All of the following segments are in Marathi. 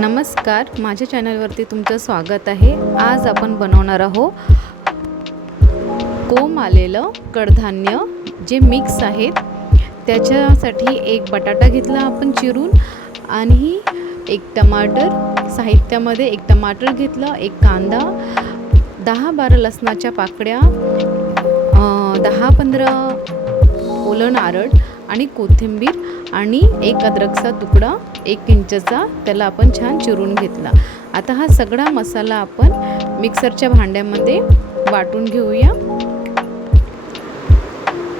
नमस्कार, माझ्या चॅनलवरती तुमचं स्वागत आहे। आज आपण बनवणार आहोत कोंब आलेलं कडधान्य जे मिक्स आहेत। त्याच्यासाठी एक बटाटा घेतला आपण चिरून आणि एक टमाटर, साहित्यामध्ये एक टमाटर घेतलं, एक कांदा, 10-12 लसणाच्या पाकळ्या, 10-15 ओलं नारळ आणि कोथिंबीर आणि एक अद्रकचा तुकडा 1 इंचचा, त्याला आपण छान चिरून घेतला। आता हा सगळा मसाला आपण मिक्सरच्या भांड्यामध्ये वाटून घेऊया।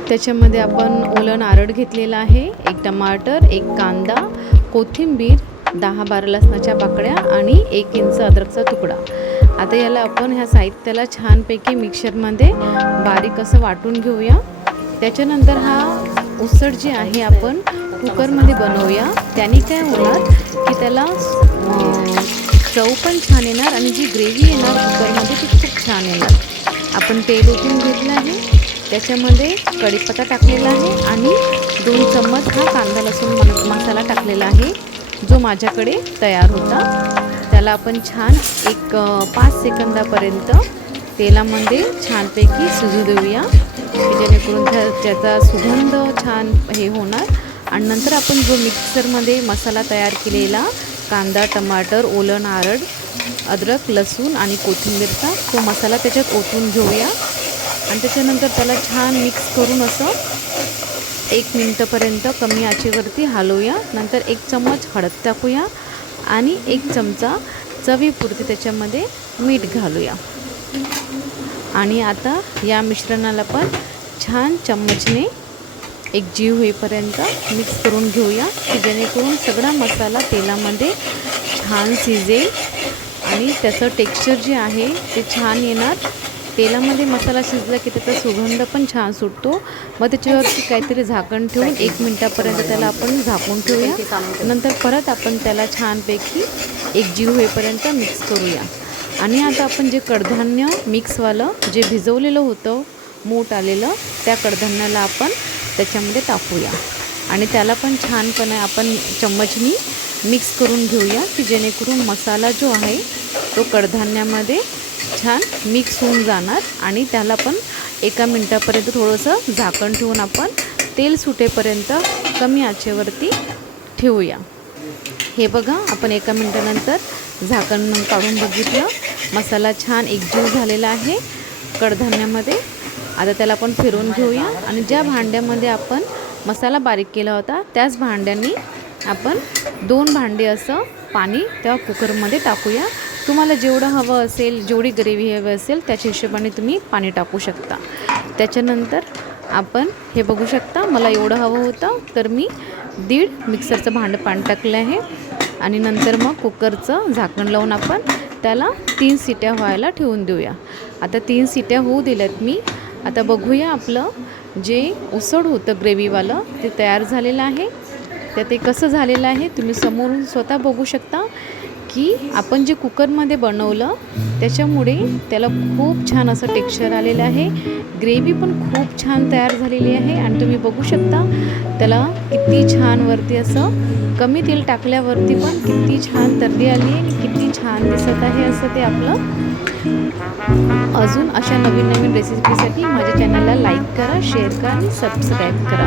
त्याच्यामध्ये आपण ओलं नारळ घेतलेला आहे, एक टमाटर, एक कांदा, कोथिंबीर, 10-12 लसणाच्या पाकळ्या आणि 1 इंच अद्रकचा तुकडा। आता याला आपण ह्या साहित्याला छानपैकी मिक्सरमध्ये बारीक असं वाटून घेऊया। त्याच्यानंतर हा उसळ जी आहे आपण कुकरमध्ये बनवूया। त्याने काय होणार की त्याला चव पण छान येणार आणि जी ग्रेव्ही येणार कुकरमध्ये ती खूप छान येणार। आपण तेल ओतून घेतलं आहे, त्याच्यामध्ये कढीपत्ता टाकलेला आहे आणि 2 चम्मच हा कांदा लसूण मसाला टाकलेला आहे, जो माझ्याकडे तयार होता। त्याला आपण छान एक 5 सेकंदापर्यंत तेलामध्ये छानपैकी शिजू देऊया, जेणेकरून त्याचा सुगंध छान हे होणार। आणि नंतर आपण जो मिक्सरमध्ये मसाला तयार केलेला कांदा, टमाटर, ओलं नारळ, अद्रक, लसूण आणि कोथिंबीरचा तो मसाला त्याच्यात ओतून घेऊया आणि त्याच्यानंतर त्याला छान मिक्स करून असं 1 मिनिटपर्यंत कमी आचेवरती हलवूया। नंतर 1 चम्मच हळद टाकूया आणि 1 चमचा चवीपुरती त्याच्यामध्ये मीठ घालूया आणि आता या मिश्रणाला पण छान चम्मचने एक जीव होईपर्यंत मिक्स करून घेऊया, की जेणेकरून सगळा मसाला तेलामध्ये छान शिजेल आणि त्याचं टेक्स्चर जे आहे ते छान येणार। तेलामध्ये मसाला शिजला की त्याचा सुगंध पण छान सुटतो। मग त्याच्यावरती काहीतरी झाकण ठेवून 1 मिनिटापर्यंत त्याला आपण झाकून ठेवूया। नंतर परत आपण त्याला छानपैकी एक जीव होईपर्यंत मिक्स करूया। आणि आता आपण जे कडधान्य मिक्सवालं जे भिजवलेलं होतं मूठ आलेलं, त्या कडधान्याला आपण त्याच्यामध्ये टाकूया आणि त्याला पण छानपणे आपण चम्मचनी मिक्स करून घेऊया, की जेणेकरून मसाला जो आहे तो कडधान्यामध्ये छान मिक्स होऊन जाणार। आणि त्याला पण 1 मिनिटापर्यंत थोडंसं झाकण ठेवून आपण तेल सुटेपर्यंत कमी आचेवरती ठेवूया। हे बघा, आपण 1 मिनिटानंतर झाकण काढून बघितलं, मसाला छान एकजीव झालेला आहे कडधान्यामध्ये। आता त्याला आपण फिरवून घेऊया आणि ज्या भांड्यामध्ये आपण मसाला बारीक केला होता त्याच भांड्यांनी आपण 2 भांडे असं पाणी त्या कुकरमध्ये टाकूया। तुम्हाला जेवढं हवं असेल, जेवढी ग्रेव्ही हवी असेल त्याच्या हिशोबाने तुम्ही पाणी टाकू शकता। त्याच्यानंतर आपण हे बघू शकता, मला एवढं हवं होतं तर मी 1.5 मिक्सरचं भांडं पाणी टाकलं आहे आणि नंतर मग कुकरचं झाकण लावून आपण त्याला 3 शिट्या व्हायला ठेवून देऊया। आता 3 शिट्या होऊ दिल्यात मी। आता बघूया आपलं जे उसळ होतं ग्रेव्हीवालं ते तयार झालेलं आहे। तर ते कसं झालेलं आहे तुम्ही समोरून स्वतः बघू शकता, की आपण जे कुकरमध्ये बनवलं त्याच्यामुळे त्याला खूप छान असं टेक्स्चर आलेलं आहे। ग्रेव्ही पण खूप छान तयार झालेली आहे आणि तुम्ही बघू शकता त्याला किती छान वरती असं कमी तेल टाकल्यावरती पण किती छान तर्री आली आहे, किती छान दिसत आहे असं ते आपलं। अजून अशा नवीन रेसिपीसाठी माझ्या चॅनलला लाईक करा, शेअर करा आणि सबस्क्राईब करा।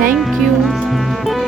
थँक्यू।